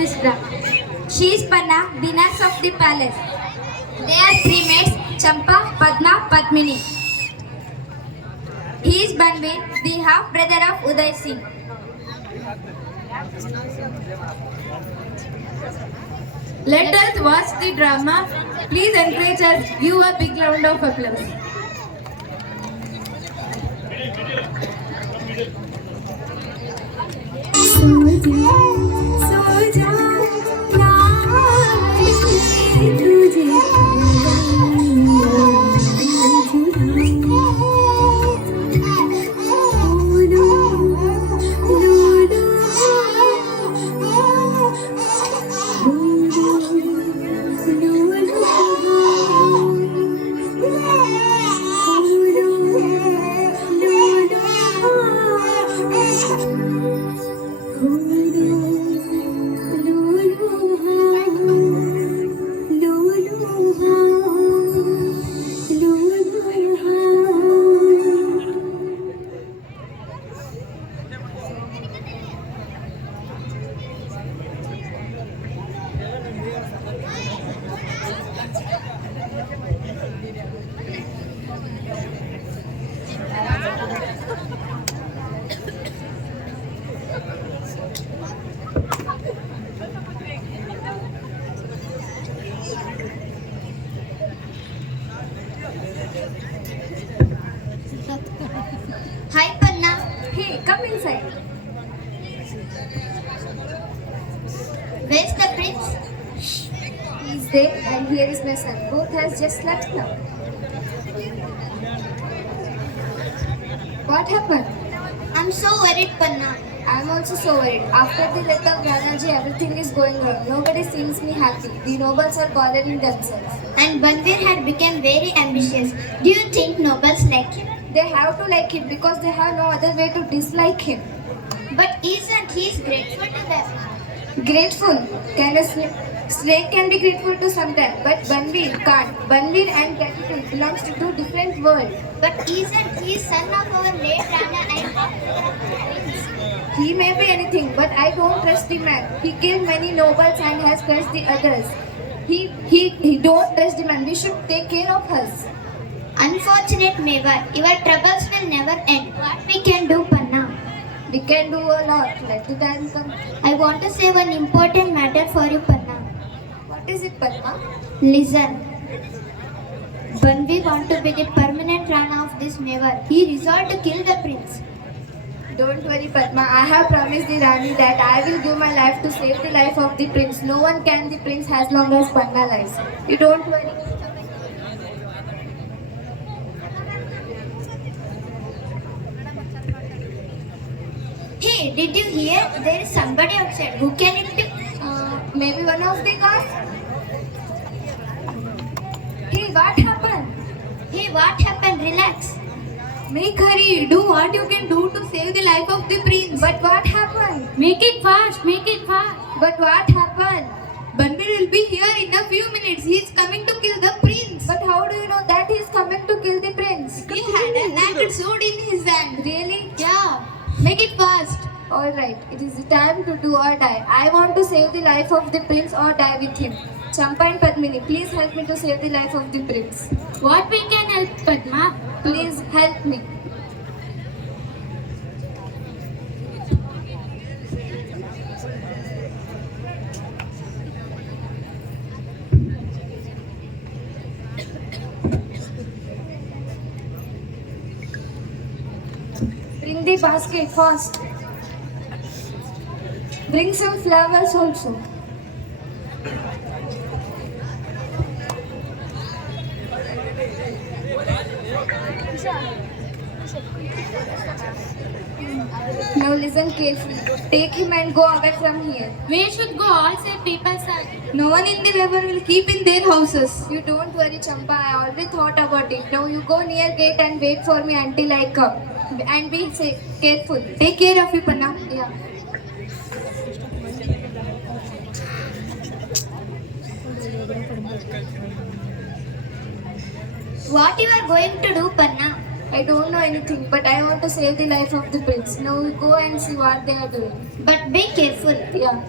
this drama. She is Panna, the nurse of the palace. They are three maids, Champa, Padma, Padmini. He is Banvir, the half-brother of Uday Singh. Let us watch the drama. Please encourage us. Give a big round of applause. Hi Panna. Hey, come inside. Where's the prince? He is there and here is my son. Both has just left now. What happened? I'm so worried, Panna. I'm also so worried. After the death of Ranaji, everything is going wrong. Nobody seems me happy. The nobles are bothering themselves. And Banvir had become very ambitious. Do you think nobles like him? They have to like him because they have no other way to dislike him. But isn't he grateful to them? Grateful? Can a snake can be grateful to sometime, but Banvir can't. Banvir and gratitude belongs to two different worlds. But isn't he son of our late Rana and He may be anything, but I don't trust the man. He killed many nobles and has cursed the others. He don't trust the man. We should take care of us. Unfortunate Mewar, your troubles will never end. What we can do, Panna? We can do a lot. Let the time come. I want to say one important matter for you, Panna. What is it, Panna? Listen. Banvi want to be the permanent Rana of this Mewar. He resolved to kill the prince. Don't worry, Padma. I have promised the Rani that I will give my life to save the life of the prince. No one can the prince as long as Panna lives. You don't worry. Hey, did you hear? There is somebody outside. Who can it be? Maybe one of the guards. Hey, what happened? Hey, what happened? Relax. Make hurry. Do what you can do to save the life of the prince. But what happened? Make it fast. Make it fast. But what happened? Banvir will be here in a few minutes. He is coming to kill the prince. But how do you know that he is coming to kill the prince? He had a naked sword in his hand. Really? Yeah. Make it fast. Alright, it is the time to do or die. I want to save the life of the prince or die with him. Champa and Padmini, please help me to save the life of the prince. What we can help, Padma? Please help me. Bring the basket fast. Bring some flowers also. Now listen carefully. Take him and go away from here. We should go. All safe people, sir. No one in the river will keep in their houses. You don't worry, Champa. I already thought about it. Now you go near gate and wait for me until I come. And be safe, careful. Take care of you, Panna. Yeah. What you are going to do, Panna? I don't know anything, but I want to save the life of the prince. Now we go and see what they are doing. But be careful. Yeah.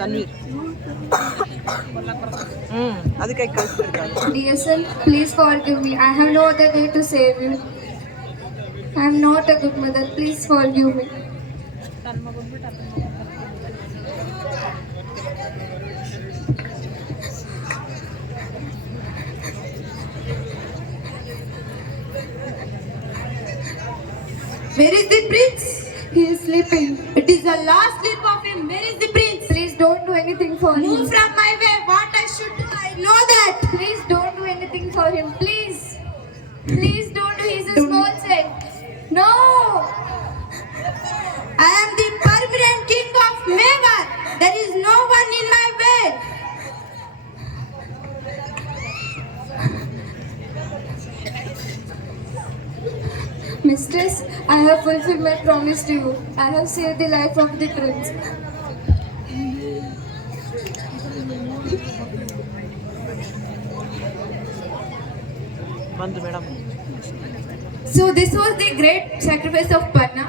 Tanveer ಅದಕ್ಕೆ ಕಳಿಸ್ಬಿಡ್ತಾರೆ. Dear son, please forgive me. I have no other way to save you. I am not a good mother. Please forgive me. Where is the prince? He is sleeping. It is the last sleep of him. Where is the prince? Please don't do anything for Move him. from my way. What I should do, I know that. Please don't do anything for him. Please. Please don't do. He's a small child. No. I am the permanent king of Mewar. There is no one in my way. Mistress, I have fulfilled my promise to you. I have saved the life of the prince. ಬಂತು madam. So this was the great sacrifice of Panna.